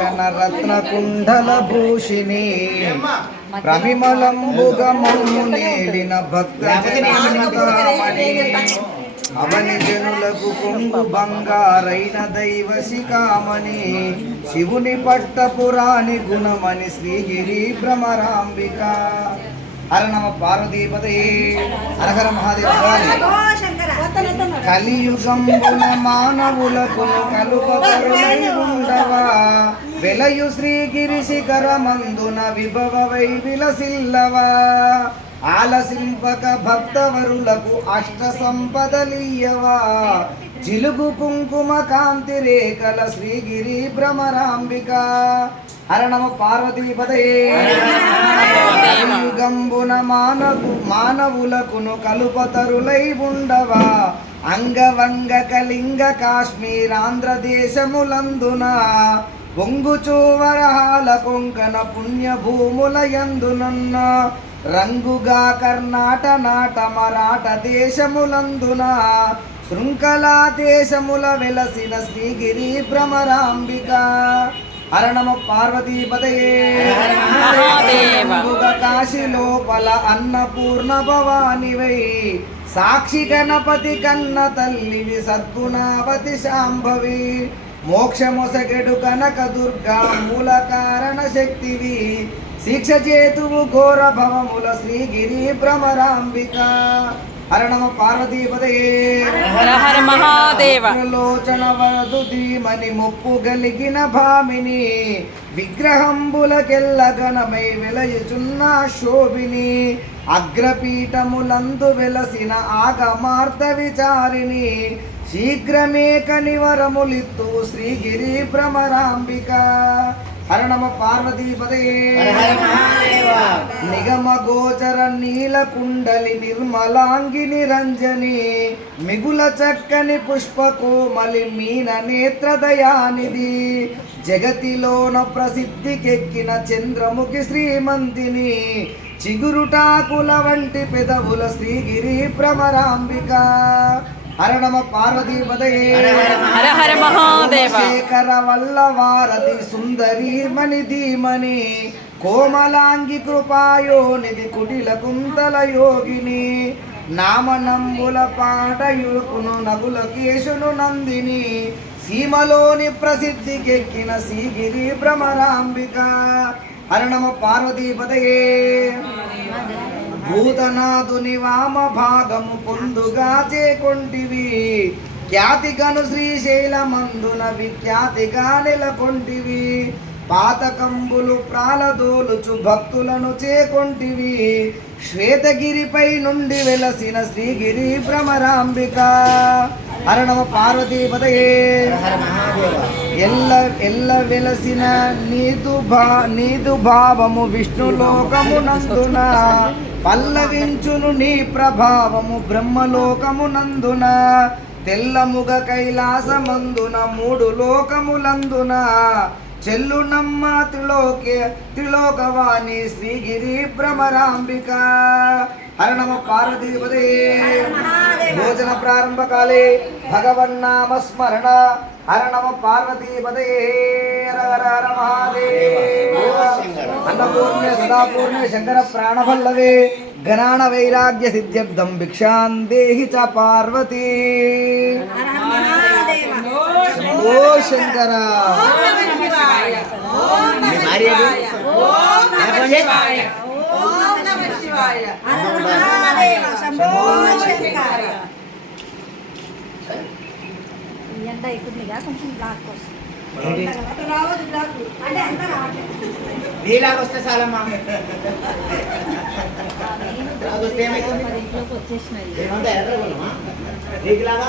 కంకణ రత్న కుండల భూషిణి ప్రమిమలంబుగమము నేలిన భక్త అవని జనులకు కొంగు బంగారైన దైవ శిఖామణి. శివుని పట్టపురాణి గుణమని శ్రీగిరి భ్రమరాంబిక. హర నమ పార్వతీపదయే హరహర మహాదేవ. కలియుగంబున మానవులకు కలుపకరులై వెలయు శ్రీగిరి శిఖరమందున విభవవై విలసిల్లవా ఆలసింపక భక్తవరులకు అష్ట సంపదలీయవా జిలుగు కుంకుమ కాంతి రేఖల శ్రీగిరి భ్రమరాంబిక. హరణము నమ పార్వతీపదయే కలియుగంబున మానవు మానవులకును కలుపతరులై ఉండవా? అంగవంగ కలింగ కాశ్మీర్ ఆంధ్రదేశములందున పొంగుచూవరహాల కొంకణ పుణ్యభూముల ఎందునన్న రంగుగా కర్ణాట నాట మరాఠ దేశములందున శృంఖలా దేశముల వెలసిన శ్రీగిరి భ్రమరాంబిక. హరణమ పార్వతీపదయే గంగుగ కాశీ లోపల అన్నపూర్ణ భవానివై. సాక్షి గణపతి కన్న తల్లివి సద్గుణావతి శాంభవి. మోక్షమొసగెడు కనక దుర్గా మూల కారణ శక్తివి. శిక్ష చేతువు ఘోర భవముల శ్రీగిరి భ్రమరాంబిక. హరణమ పార్వతీపదయే హర హర మహాదేవ లోచన వరదు ధీమని ముప్పు గలిగిన భామిని విగ్రహంబులకెల్లగనమై వెలయుచున్న శోభిని। అగ్రపీఠములందు వెలసిన ఆగమార్త విచారిణి। శీఘ్రమే కనివరములిత్తు శ్రీగిరి భ్రమరాంబిక। హరణమ పార్వతీపదయే। నిగమ గోచర నీల కుండలి నిర్మలాంగి నిరంజని మిగుల చక్కని పుష్పకోమలి మీన నేత్రదయానిది జగతిలోన ప్రసిద్ధికెక్కిన చంద్రముఖి శ్రీమంతిని చిగురుటాకుల వంటి పెదవుల శ్రీగిరి భ్రమరాంబిక. హరణమ పార్వతీపదయే హర హర మహాదేవ. శేఖర వల్ల వారధి సుందరి మణి ధీమని కోమలాంగి కృపాయోనిధి కుటిల కుంతల యోగిని నామనంబుల పాటయుకును నగుల కేశును నందిని సీమలోని ప్రసిద్ధికెక్కిన శ్రీగిరి భ్రమరాంబిక. హరణమ పార్వతీపదయే భూతనాథుని వామ భాగము పొందుగా చేకొంటివి. ఖ్యాతిగను శ్రీశైలమందున విఖ్యాతిగా నెలకొంటివి. పాతకంబులు ప్రాలదోలుచు భక్తులను చేకొంటివి. శ్వేతగిరిపై నుండి వెలసిన శ్రీగిరి భ్రమరాంబిక. హరణమ పార్వతీపదయే ఎల్ల ఎల్ల వెలసిన నీదు భా నీదు భావము విష్ణులోకమునందున పల్లవించును నీ ప్రభావము బ్రహ్మలోకమునందున తెల్లముగ కైలాసమందున మూడు లోకములందున. చెల్లునమ్మ త్రిలోకే త్రిలోకవాణి శ్రీగిరి భ్రమరాంబిక. హరణమ పార్వతీపదే భోజన ప్రారంభ కాలే భగవన్నామ స్మరణ. హర నమ పార్వతీపదే హర హర హర మహాదేవ. అన్నపూర్ణే సదాపూర్ణే శంకర ప్రాణవల్లవే. గణాణ వైరాగ్య సిద్ధ్యర్థం భిక్షాం దేహి చ పార్వతీ. ఓ శంకర. ఎండ ఎక్కుతుందిగా కొంచెం బ్లాక్ వస్తుంది. నీలాగా వస్తే చాలమ్మా. నీకులాగా?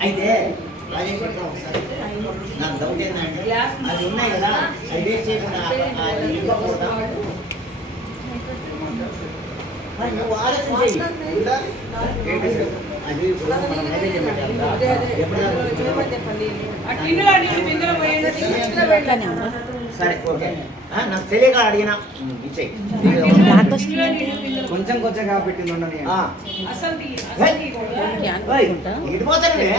అయితే ఒకసారి. నాకు డౌట్ ఏంటంటే అది ఉన్నాయి కదా అది వేస్ట్ చేయకుండా మరి నువ్వు ఆలోచన? అది సరే ఓకే. నాకు తెలియక అడిగినా. ఇచ్చేయి కొంచెం కొంచెం కాబట్టి ఉండని